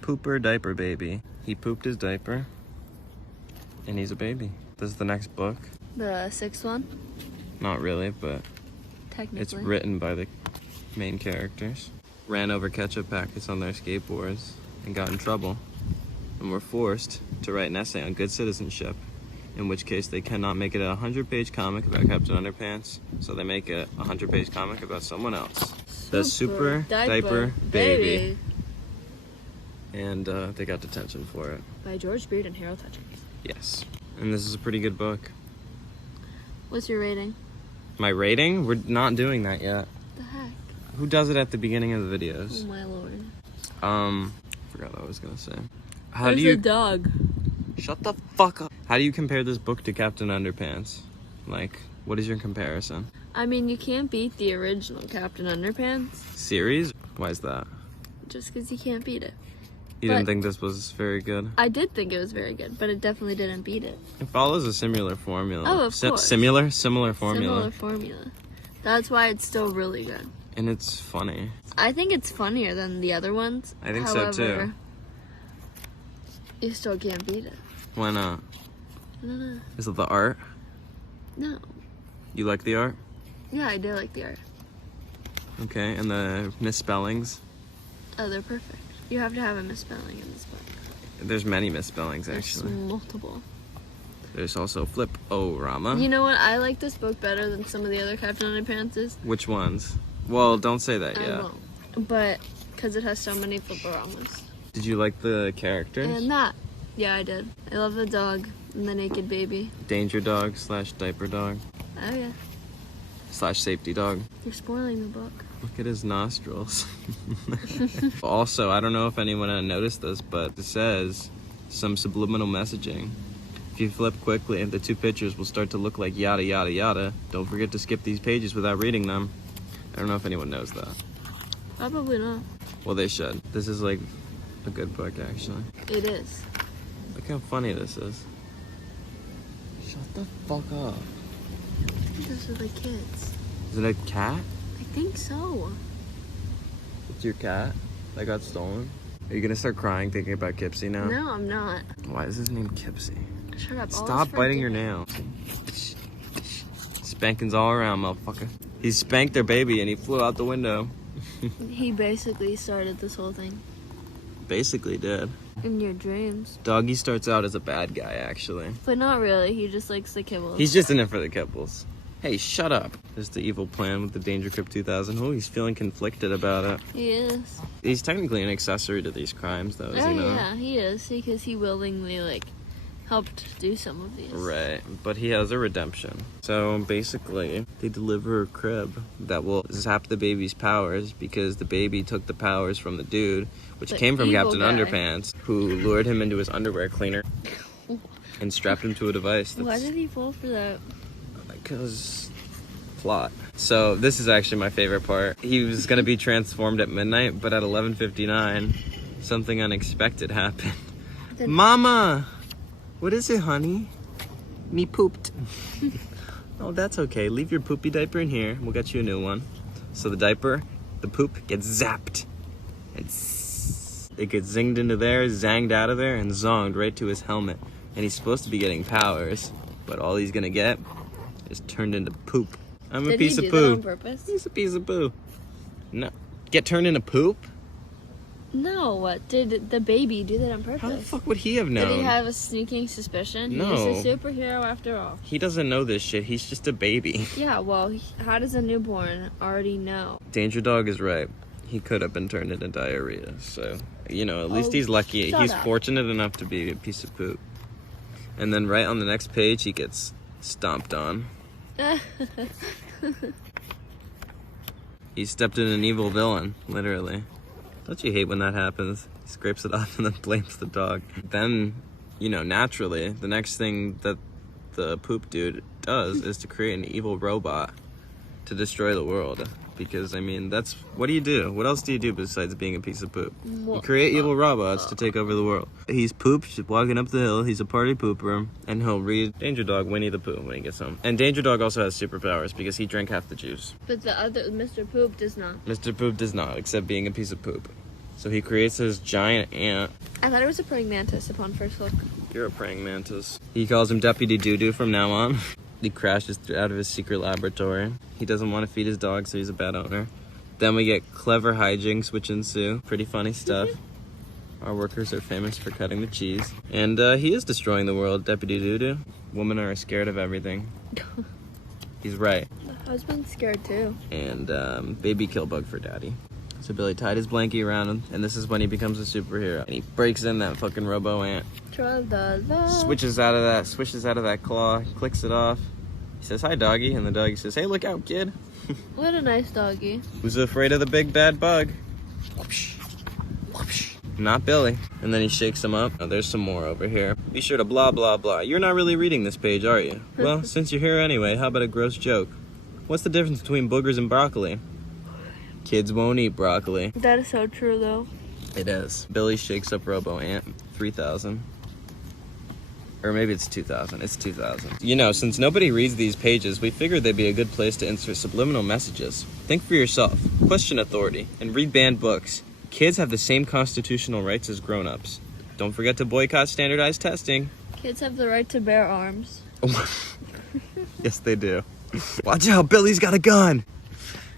Pooper diaper baby. He pooped his diaper, and he's a baby. This is the next book. The sixth one? Not really, but Technically. it's written by the main characters. Ran over ketchup packets on their skateboards and got in trouble, and were forced to write an essay on good citizenship, in which case they cannot make it a 100-page comic about Captain Underpants, so they make a 100-page comic about someone else. The Super Diaper Baby. And they got detention for it. By George Beard and Harold Hutchins. Yes. And this is a pretty good book. What's your rating? My rating? We're not doing that yet. The heck? Who does it at the beginning of the videos? Oh my lord. Forgot what I was gonna say. There's a dog. Shut the fuck up. How do you compare this book to Captain Underpants? Like, what is your comparison? I mean, you can't beat the original Captain Underpants. Series? Why is that? Just because you can't beat it. You didn't think this was very good? I did think it was very good, but it definitely didn't beat it. It follows a similar formula. Oh, of course. Similar formula. Similar formula. That's why it's still really good. And it's funny. I think it's funnier than the other ones. I think However, so too. You still can't beat it. Why not? I don't know. Is it the art? No. You like the art? Yeah, I do like the art. Okay, and the misspellings? Oh, they're perfect. You have to have a misspelling in this book. There's many misspellings, There's actually. multiple. There's also Flip-O-Rama. You know what? I like this book better than some of the other Captain Underpantses. Which ones? Well, don't say that I yet. won't. But, because it has so many Flip-O-Ramas. Did you like the characters? And that. Yeah, I did. I love the dog and the naked baby. Danger dog / diaper dog Oh, yeah. / safety dog. You're spoiling the book. Look at his nostrils. Also, I don't know if anyone noticed this, but it says some subliminal messaging. If you flip quickly, the two pictures will start to look like yada yada yada. Don't forget to skip these pages without reading them. I don't know if anyone knows that. Probably not. Well, they should. This is like a good book, actually. It is. Look how funny this is. Shut the fuck up. Those are the kids. Is it a cat? I think so. It's your cat that got stolen? Are you gonna start crying thinking about Kipsy now? No, I'm not. Why is his name Kipsy? Shut up. Stop biting your nails. Spankings all around, motherfucker. He spanked their baby and he flew out the window. He basically started this whole thing. Basically did. In your dreams. Doggy starts out as a bad guy, actually. But not really. He just likes the kibbles. He's just in it for the kibbles. Hey, shut up. There's the evil plan with the Danger Crypt 2000. Oh, he's feeling conflicted about it. He is. He's technically an accessory to these crimes, though, is he not? Yeah, he is. Because he willingly, helped do some of these. Right, but he has a redemption. So basically, they deliver a crib that will zap the baby's powers because the baby took the powers from the dude, which came from evil Captain guy. Underpants, who lured him into his underwear cleaner and strapped him to a device. Why did he fall for that? Because plot. So this is actually my favorite part. He was gonna be transformed at midnight, but at 11:59, something unexpected happened. Mama! What is it, honey? Me pooped. Oh, that's okay. Leave your poopy diaper in here. We'll get you a new one. So the poop gets zapped. It gets zinged into there, zanged out of there, and zonged right to his helmet. And he's supposed to be getting powers, but all he's gonna get is turned into poop. I'm a piece of poo. Did he do that on purpose? He's a piece of poo. No. Get turned into poop? No. Did the baby do that on purpose? How the fuck would he have known? Did he have a sneaking suspicion? No. He's a superhero after all. He doesn't know this shit. He's just a baby. Yeah, well, how does a newborn already know? Danger Dog is right. He could have been turned into diarrhea. So, at least Oh, he's lucky. shut He's up. fortunate enough to be a piece of poop. And then right on the next page, he gets stomped on. He stepped in an evil villain, literally. Don't you hate when that happens? He scrapes it off and then blames the dog. Then, naturally, the next thing that the poop dude does is to create an evil robot to destroy the world. Because, that's... What do you do? What else do you do besides being a piece of poop? You create evil robots to take over the world. He's pooped, walking up the hill. He's a party pooper. And he'll read Danger Dog Winnie the Pooh when he gets home. And Danger Dog also has superpowers because he drank half the juice. But the other, Mr. Poop does not. Mr. Poop does not, except being a piece of poop. So he creates this giant ant. I thought it was a praying mantis upon first look. You're a praying mantis. He calls him Deputy Doo-Doo from now on. He crashes out of his secret laboratory. He doesn't want to feed his dog, so he's a bad owner. Then we get clever hijinks which ensue. Pretty funny stuff. Our workers are famous for cutting the cheese. And he is destroying the world, Deputy Doo-Doo. Women are scared of everything. He's right. The husband's scared too. And baby kill bug for daddy. So Billy tied his blankie around him, and this is when he becomes a superhero. And he breaks in that fucking robo-ant. Tra-la-la. Swishes out of that claw, clicks it off. He says, "Hi, doggy," and the doggy says, "Hey, look out, kid." What a nice doggy. Who's afraid of the big bad bug? Whoopsh. Whoopsh. Not Billy. And then he shakes him up. Oh, there's some more over here. Be sure to blah, blah, blah. You're not really reading this page, are you? Well, since you're here anyway, how about a gross joke? What's the difference between boogers and broccoli? Kids won't eat broccoli. That is so true though. It is. Billy shakes up Robo-Ant. 3,000. Or maybe it's 2,000. It's 2,000. You know, since nobody reads these pages, we figured they'd be a good place to insert subliminal messages. Think for yourself, question authority, and read banned books. Kids have the same constitutional rights as grown-ups. Don't forget to boycott standardized testing. Kids have the right to bear arms. Yes, they do. Watch out, Billy's got a gun!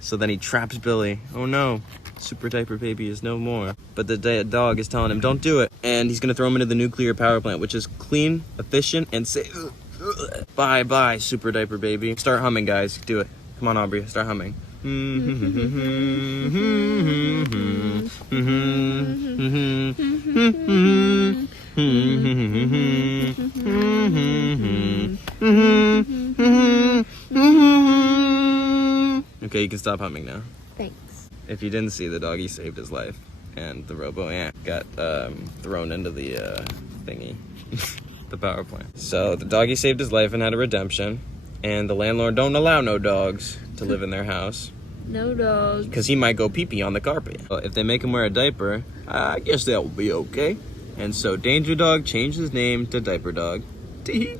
So then he traps Billy. Oh no, Super Diaper Baby is no more. But the dog is telling him, don't do it. And he's gonna throw him into the nuclear power plant, which is clean, efficient, and safe. Bye, Super Diaper Baby. Start humming, guys. Do it. Come on, Aubrey, start humming. Okay, you can stop humming now. Thanks. If you didn't see, the doggy saved his life, and the robo-ant got thrown into the thingy, the power plant. So the doggy saved his life and had a redemption, and the landlord don't allow no dogs to live in their house. No dogs. Because he might go pee-pee on the carpet. But if they make him wear a diaper, I guess that will be okay. And so Danger Dog changed his name to Diaper Dog. Tee.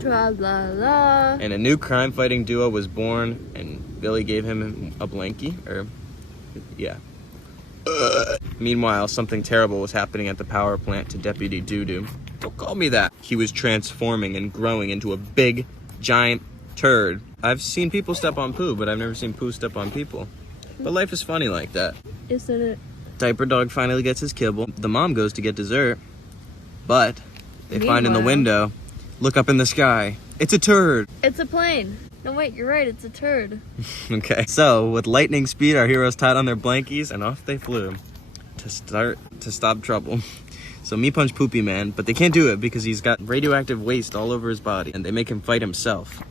Tra-la-la. And a new crime-fighting duo was born, and Billy gave him a blankie, yeah. Meanwhile, something terrible was happening at the power plant to Deputy Doo-Doo. Don't call me that. He was transforming and growing into a big, giant turd. I've seen people step on poo, but I've never seen poo step on people. But life is funny like that. Isn't it? Diaper Dog finally gets his kibble. The mom goes to get dessert, but they find in the Meanwhile- window, look up in the sky. It's a turd. It's a plane. No, wait, you're right. It's a turd. Okay. So, with lightning speed, our heroes tied on their blankies, and off they flew to stop trouble. So Me Punch Poopy Man, but they can't do it because he's got radioactive waste all over his body, and they make him fight himself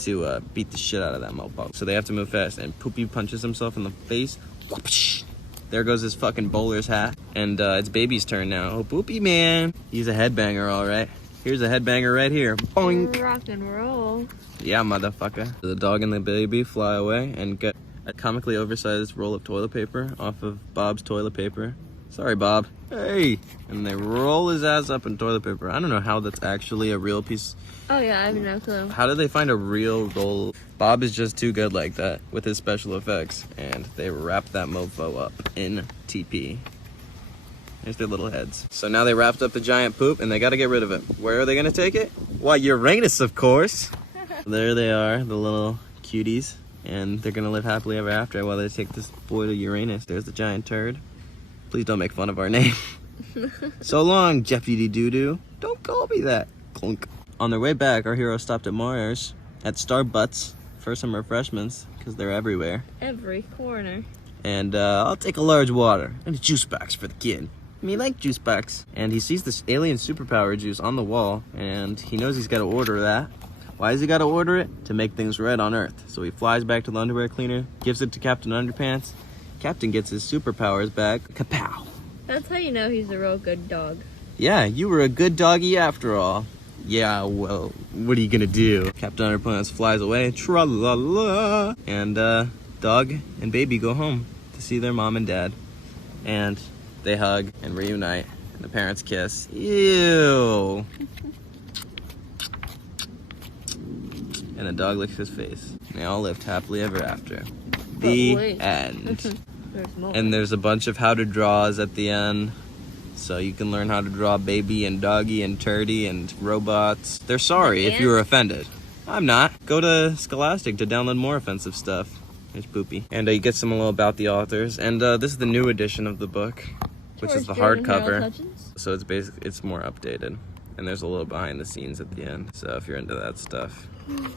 to beat the shit out of that mofo. So they have to move fast, and Poopy punches himself in the face. Whoopsh. There goes his fucking bowler's hat, and it's Baby's turn now. Oh, Poopy Man. He's a headbanger, all right. Here's a headbanger right here. Boink. Rock and roll. Yeah, motherfucker. The dog and the baby fly away and get a comically oversized roll of toilet paper off of Bob's toilet paper. Sorry, Bob. Hey! And they roll his ass up in toilet paper. I don't know how that's actually a real piece. Oh yeah, I have no clue. How did they find a real roll? Bob is just too good like that with his special effects. And they wrapped that mofo up in TP. There's their little heads. So now they wrapped up the giant poop and they gotta get rid of it. Where are they gonna take it? Why, Uranus, of course. There they are, the little cuties. And they're gonna live happily ever after while they take this boy to Uranus. There's the giant turd. Please don't make fun of our name. So long, Deputy Doo-Doo. Don't call me that. Clunk. On their way back, our heroes stopped at Mars, at Starbutts, for some refreshments, because they're everywhere. Every corner. And I'll take a large water and a juice box for the kid. I mean, like juice box. And he sees this alien superpower juice on the wall, and he knows he's got to order that. Why has he got to order it? To make things right on Earth. So he flies back to the underwear cleaner, gives it to Captain Underpants. Captain gets his superpowers back. Kapow! That's how you know he's a real good dog. Yeah, you were a good doggy after all. Yeah, well, what are you gonna do? Captain Underpants flies away. Tra-la-la! And dog and baby go home to see their mom and dad. And they hug and reunite. And the parents kiss. Ew! And the dog licks his face. And they all lived happily ever after. The wait. end. There's more. And there's a bunch of how to draws at the end. So you can learn how to draw baby and doggy and turdy and robots. They're sorry if you were offended. I'm not. Go to Scholastic to download more offensive stuff. There's Poopy. And you get some a little about the authors. And this is the new edition of the book, which is the hardcover. So it's more updated. And there's a little behind the scenes at the end. So if you're into that stuff,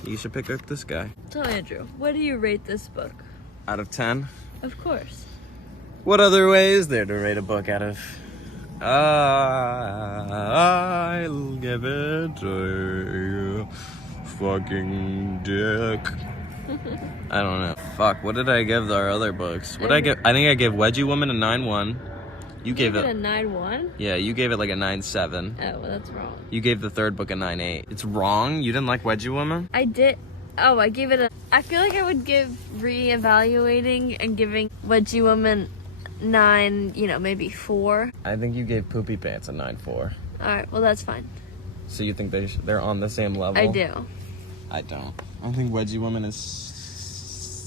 you should pick up this guy. So Andrew, what do you rate this book? Out of 10? Of course. What other way is there to rate a book out of? I'll give it to you, fucking dick. I don't know. Fuck, what did I give our other books? What did I give? I think I gave Wedgie Woman a 9.1. You gave it a 9.1? Yeah, you gave it like a 9.7. Oh, well, that's wrong. You gave the third book a 9.8. It's wrong? You didn't like Wedgie Woman? I did. Oh, I gave it a... I feel like I would give re-evaluating and giving Wedgie Woman 9, maybe 4. I think you gave Poopy Pants a 9.4. Alright, well, that's fine. So you think they're on the same level? I do. I don't. I think Wedgie Woman is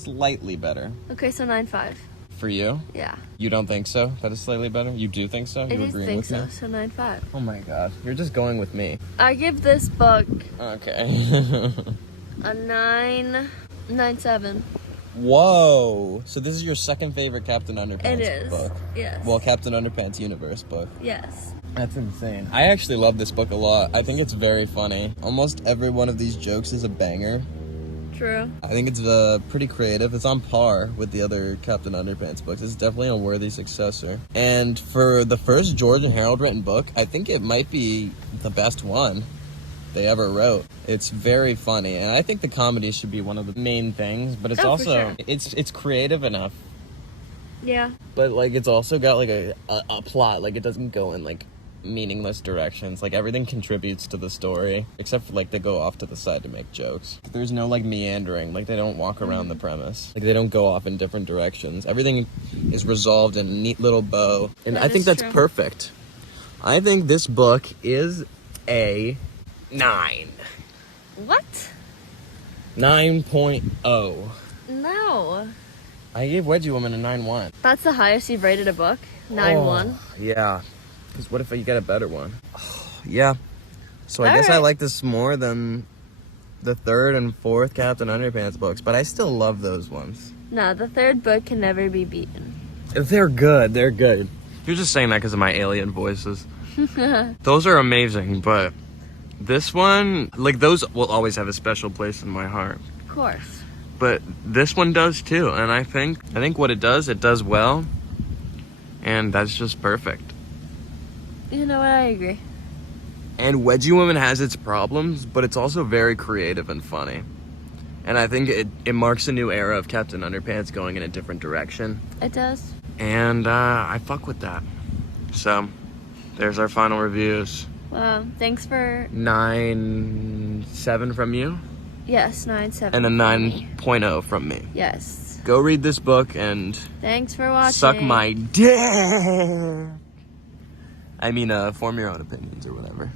slightly better. Okay, so 9.5. For you? Yeah. You don't think so? That is slightly better? You do think so? I You do agreeing think with so, me? so 9.5. Oh my god. You're just going with me. I give this book Okay. a 9.7. Whoa. So this is your second favorite Captain Underpants It is. book? Yes. Well, Captain Underpants universe book. Yes. That's insane. I actually love this book a lot. I think it's very funny. Almost every one of these jokes is a banger. True. I think it's pretty creative. It's on par with the other Captain Underpants books. It's definitely a worthy successor. And for the first George and Harold written book, I think it might be the best one they ever wrote. It's very funny, and I think the comedy should be one of the main things, but it's also for sure. it's creative enough. Yeah. But like it's also got like a plot. Like it doesn't go in like meaningless directions. Like everything contributes to the story, except for like they go off to the side to make jokes. There's no like meandering. Like they don't walk around the premise. Like they don't go off in different directions. Everything is resolved in a neat little bow, and I think that's true. perfect. I think this book is a 9. What? 9.0. No. I gave Wedgie Woman a 9.1. That's the highest you've rated a book? 9.1? Oh, yeah. Because what if you get a better one? Yeah. So I guess I Alright. like this more than the third and fourth Captain Underpants books, but I still love those ones. No, the third book can never be beaten. They're good. They're good. You're just saying that because of my alien voices. Those are amazing, but this one, like those will always have a special place in my heart. Of course. But this one does too, and I think what it does well, and that's just perfect. You know what? I agree. And Wedgie Woman has its problems, but it's also very creative and funny. And I think it marks a new era of Captain Underpants going in a different direction. It does. And I fuck with that. So, there's our final reviews. Well, thanks for... 9.7 from you, Yes, 9.7. and a 9.0 from me. Yes. Go read this book and Thanks for watching. suck my dick. I mean, form your own opinions or whatever.